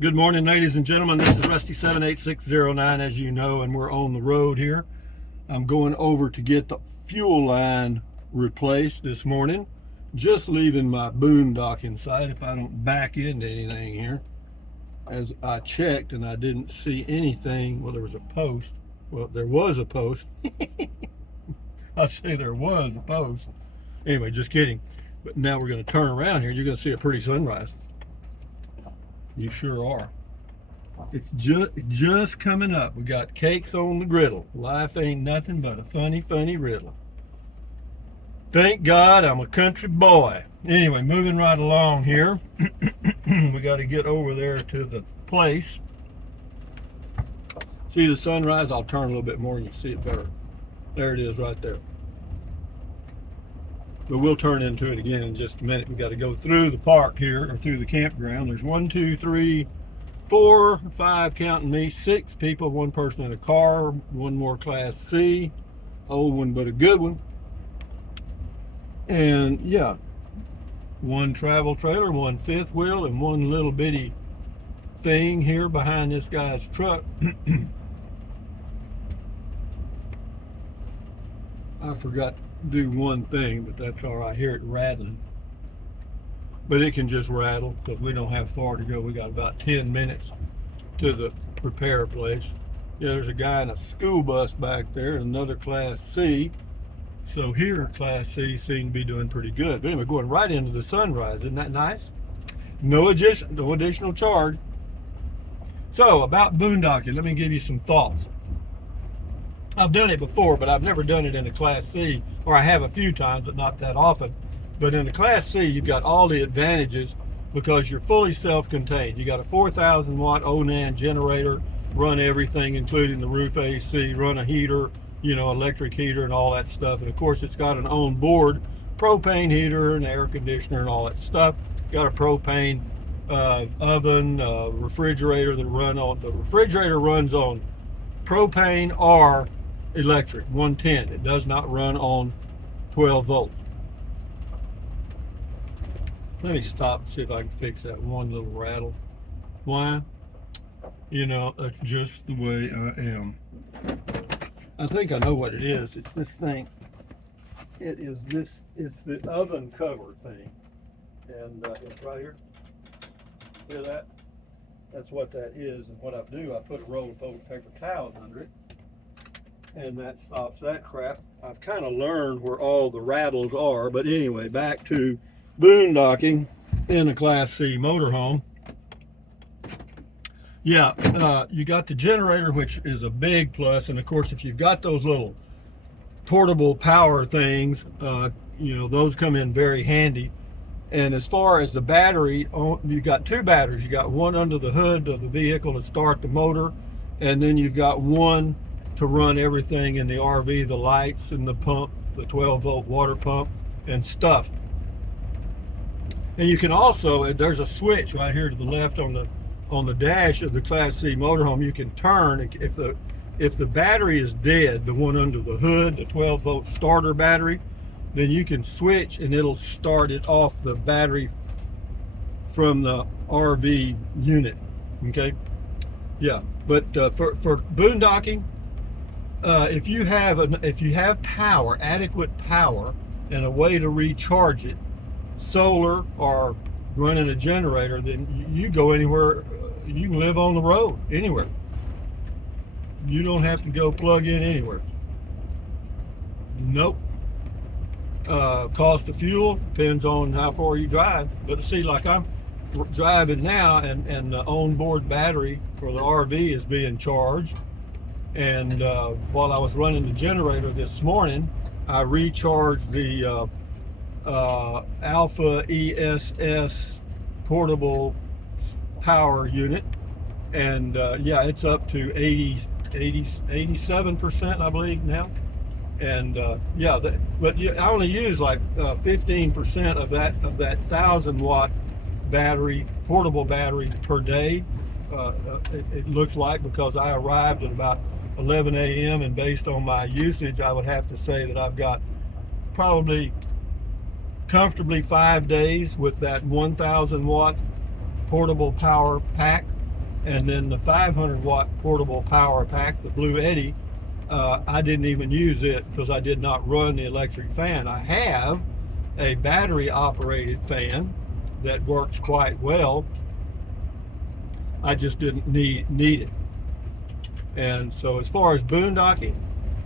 Good morning, ladies and gentlemen. This is Rusty 78609, as you know, and we're on the road here. I'm going over to get the fuel line replaced this morning. Just leaving my boondocking site if I don't back into anything here. As I checked and I didn't see anything. Well, there was a post. Well, there was a post. I'd say there was a post. Anyway, just kidding. But now we're going to turn around here. You're going to see a pretty sunrise. You sure are. It's just coming up. We got cakes on the griddle. Life ain't nothing but a funny riddle. Thank God I'm a country boy. Anyway, moving right along here. We got to get over there to the place. See the sunrise? I'll turn a little bit more and you see it better. There it is right there. But we'll turn into it again in just a minute. We got to go through the park here, or through the campground. There's 1, 2, 3, 4, 5, counting me, 6 people, 1 person in a car, 1 more Class C, old one but a good one. And yeah, 1 travel trailer, 1 fifth wheel, and 1 little bitty thing here behind this guy's truck. I forgot to do one thing, but that's all right. I hear it rattling. But it can just rattle because we don't have far to go. We got about 10 minutes to the repair place. Yeah, there's a guy in a school bus back there and another Class C. So here, Class C seem to be doing pretty good. But anyway, going right into the sunrise. Isn't that nice? No additional charge. So, about boondocking, let me give you some thoughts. I've done it before, but I've never done it in a Class C, or I have a few times, but not that often. But in the Class C, you've got all the advantages because you're fully self-contained. You got a 4,000 watt Onan generator, run everything, including the roof AC, run a heater, electric heater and all that stuff. And of course, it's got an on-board propane heater and air conditioner and all that stuff. Got a propane oven, refrigerator that the refrigerator runs on propane or electric, 110. It does not run on 12 volts. Let me stop and see if I can fix that one little rattle. Why? That's just the way I am. I think I know what it is. It's this thing. It's the oven cover thing. And it's right here. Hear that? That's what that is. And what I do, I put a roll of paper towels under it. And that stops that crap. I've kind of learned where all the rattles are. But anyway, back to boondocking in a Class C motorhome. Yeah, you got the generator, which is a big plus. And of course, if you've got those little portable power things, those come in very handy. And as far as the battery, you got 2 batteries. You got one under the hood of the vehicle to start the motor, and then you've got one to run everything in the RV, the lights and the pump, the 12-volt water pump and stuff. And you can also, there's a switch right here to the left on the dash of the Class C motorhome. You can turn if the battery is dead, the one under the hood, the 12-volt starter battery, then you can switch and it'll start it off the battery from the RV unit. Okay, yeah. But for boondocking, if you have power, adequate power, and a way to recharge it, solar or running a generator, then you go anywhere. You can live on the road anywhere. You don't have to go plug in anywhere. Nope. Cost of fuel depends on how far you drive. But see, like I'm driving now, and the onboard battery for the RV is being charged. And while I was running the generator this morning, I recharged the Alpha ESS portable power unit, and yeah, it's up to 87%, I believe now. And yeah, but I only use like 15% of that 1,000 watt battery, portable battery per day. It looks like, because I arrived at about 11 a.m. and based on my usage, I would have to say that I've got probably comfortably 5 days with that 1,000 watt portable power pack. And then the 500 watt portable power pack, the Blue Eddy, I didn't even use it because I did not run the electric fan. I have a battery operated fan that works quite well. I just didn't need it. And so as far as boondocking,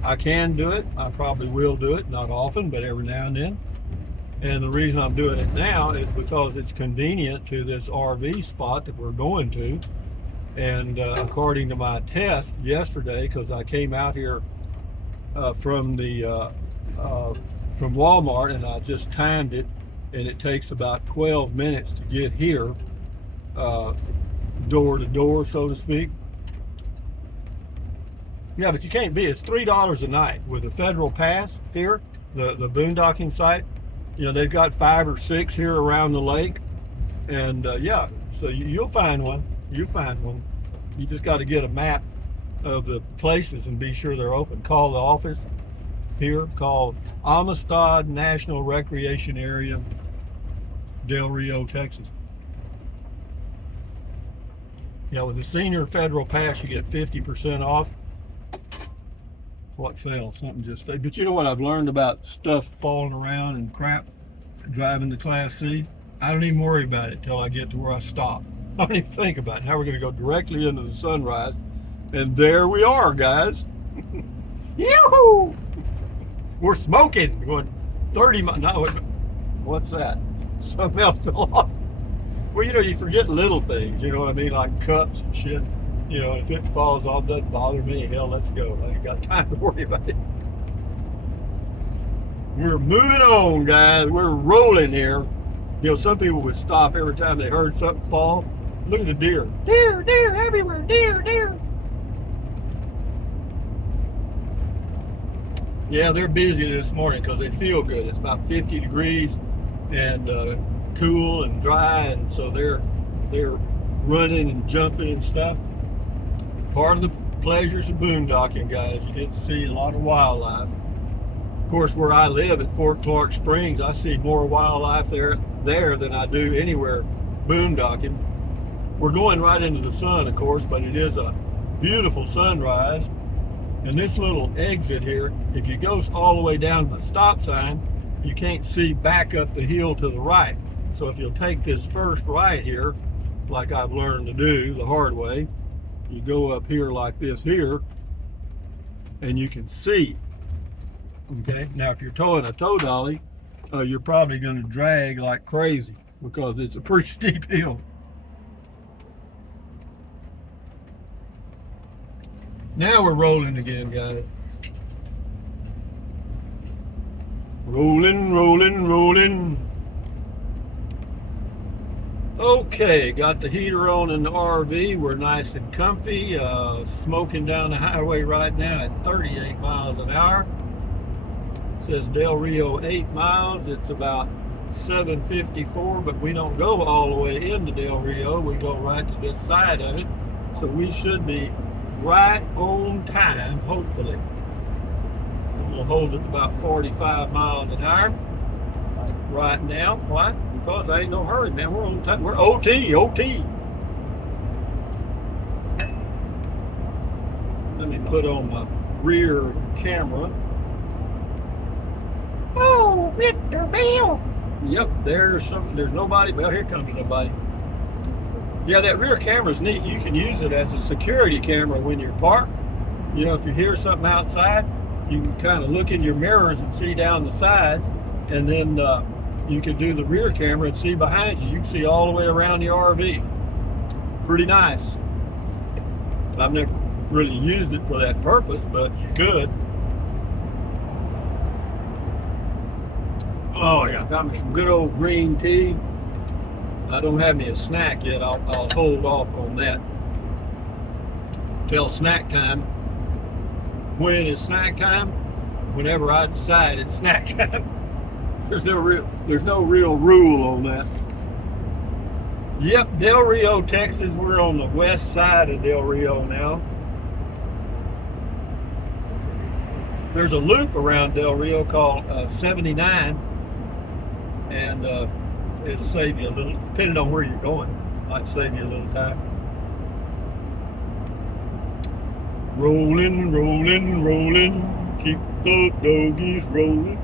I can do it. I probably will do it, not often, but every now and then. And the reason I'm doing it now is because it's convenient to this RV spot that we're going to. And according to my test yesterday, because I came out here from Walmart, and I just timed it, and it takes about 12 minutes to get here, door to door, so to speak. Yeah, but you can't beat it. It's $3 a night with a federal pass here, the boondocking site. You know, they've got 5 or 6 here around the lake, and yeah, so you'll find one. You find one. You just got to get a map of the places and be sure they're open. Call the office here. Call Amistad National Recreation Area, Del Rio, Texas. Yeah, with the senior federal pass, you get 50% off. What fell? Something just fell. But you know what I've learned about stuff falling around and crap driving the Class C? I don't even worry about it till I get to where I stop. I don't even think about it. Now we're going to go directly into the sunrise. And there we are, guys. Yoo-hoo! We're smoking. We're going 30 miles. No, what's that? Something else fell off. Well, you know, you forget little things. You know what I mean? Like cups and shit. You know, if it falls off, doesn't bother me. Hell, let's go. I ain't got time to worry about it. We're moving on, guys. We're rolling here. You know, some people would stop every time they heard something fall. Look at the deer. Deer, deer everywhere. Deer, deer. Yeah, they're busy this morning because they feel good. It's about 50 degrees and cool and dry, and so they're running and jumping and stuff. Part of the pleasures of boondocking, guys, you get to see a lot of wildlife. Of course, where I live at Fort Clark Springs, I see more wildlife there than I do anywhere boondocking. We're going right into the sun, of course, but it is a beautiful sunrise. And this little exit here, if you go all the way down to the stop sign, you can't see back up the hill to the right. So if you'll take this first right here, like I've learned to do the hard way, you go up here like this here, and you can see. Okay, now if you're towing a tow dolly, you're probably going to drag like crazy because it's a pretty steep hill. Now we're rolling again, guys. Rolling, rolling, rolling. Okay, got the heater on in the RV. We're nice and comfy. Smoking down the highway right now at 38 miles an hour. It says Del Rio 8 miles. It's about 7:54, but we don't go all the way into Del Rio. We go right to this side of it. So we should be right on time, hopefully. We'll hold it about 45 miles an hour right now. Why? Because I ain't no hurry, man. We're on time. We're OT. Let me put on my rear camera. Oh, Mr. Bill. Yep, there's nobody. Well, here comes nobody. Yeah, that rear camera's neat. You can use it as a security camera when you're parked. You know, if you hear something outside, you can kind of look in your mirrors and see down the sides, and then you can do the rear camera and see behind you. You can see all the way around the RV. Pretty nice. I've never really used it for that purpose, but you could. Oh yeah, got me some good old green tea. I don't have me a snack yet. I'll hold off on that till snack time. When is snack time? Whenever I decide it's snack time. There's no real rule on that. Yep, Del Rio, Texas. We're on the west side of Del Rio now. There's a loop around Del Rio called 79, and it'll save you a little, depending on where you're going, might save you a little time. Rolling, rolling, rolling. Keep the doggies rolling.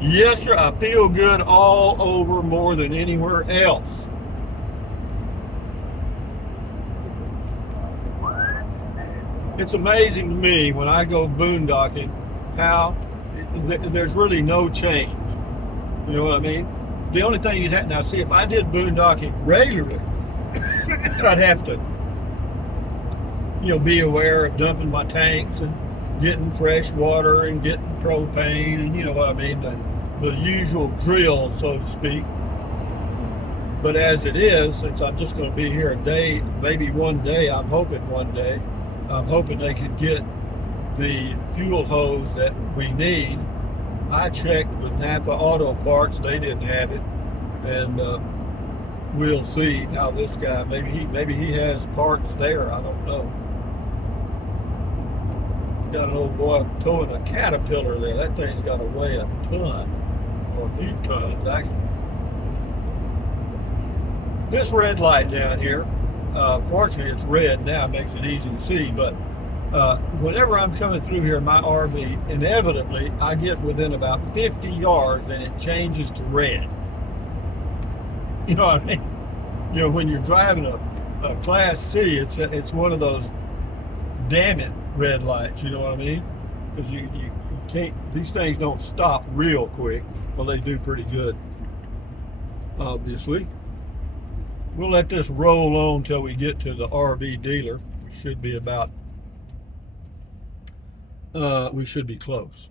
Yes, sir. I feel good all over more than anywhere else. It's amazing to me when I go boondocking how there's really no change. You know what I mean? The only thing you'd have now see if I did boondocking regularly, I'd have to, be aware of dumping my tanks and getting fresh water and getting propane and you know what I mean, the usual drill, so to speak. But as it is, since I'm just going to be here a day, maybe one day, I'm hoping one day, I'm hoping they could get the fuel hose that we need. I checked with Napa Auto Parts; they didn't have it, and we'll see how this guy. Maybe he has parts there. I don't know. Got an old boy towing a Caterpillar there. That thing's got to weigh a ton, or a few tons actually. This red light down here, fortunately it's red now, makes it easy to see, but whenever I'm coming through here in my RV, inevitably I get within about 50 yards and it changes to red. You know what I mean? When you're driving a Class C, it's one of those damn it red lights, you know what I mean? Because you can't, these things don't stop real quick. Well, they do pretty good, obviously. We'll let this roll on till we get to the RV dealer. We should be about, we should be close.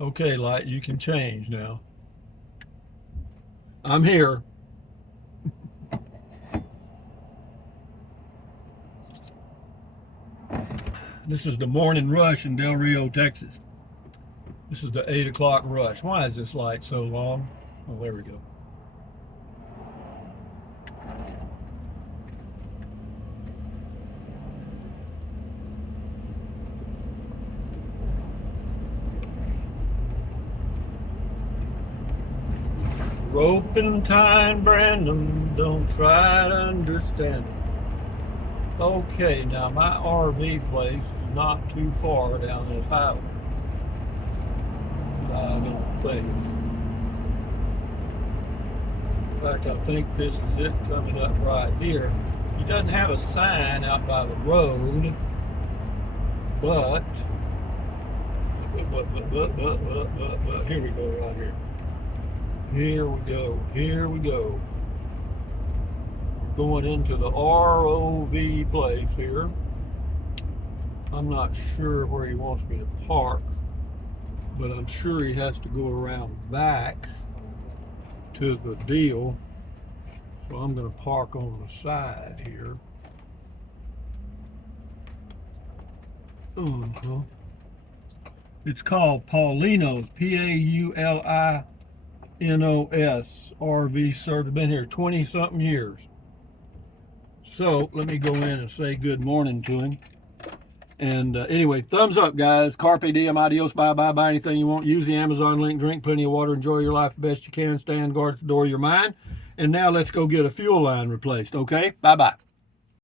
Okay, light, you can change now. I'm here. This is the morning rush in Del Rio, Texas. This is the 8 o'clock rush. Why is this light so long? Oh, there we go. Rope and tying Brandon, don't try to understand it. Okay, now my RV place is not too far down this highway. I don't think. In fact, I think this is it coming up right here. He doesn't have a sign out by the road, but here we go right here. Here we go. Here we go. We're going into the ROV place here. I'm not sure where he wants me to park, but I'm sure he has to go around back to the deal. So I'm going to park on the side here. It's called Paulino's, Paulinos RV service. Been here 20-something years. So let me go in and say good morning to him. And anyway, thumbs up, guys. Carpe diem, adios, bye-bye. Buy anything you want. Use the Amazon link. Drink plenty of water. Enjoy your life the best you can. Stand guard at the door of your mind. And now let's go get a fuel line replaced, okay? Bye-bye.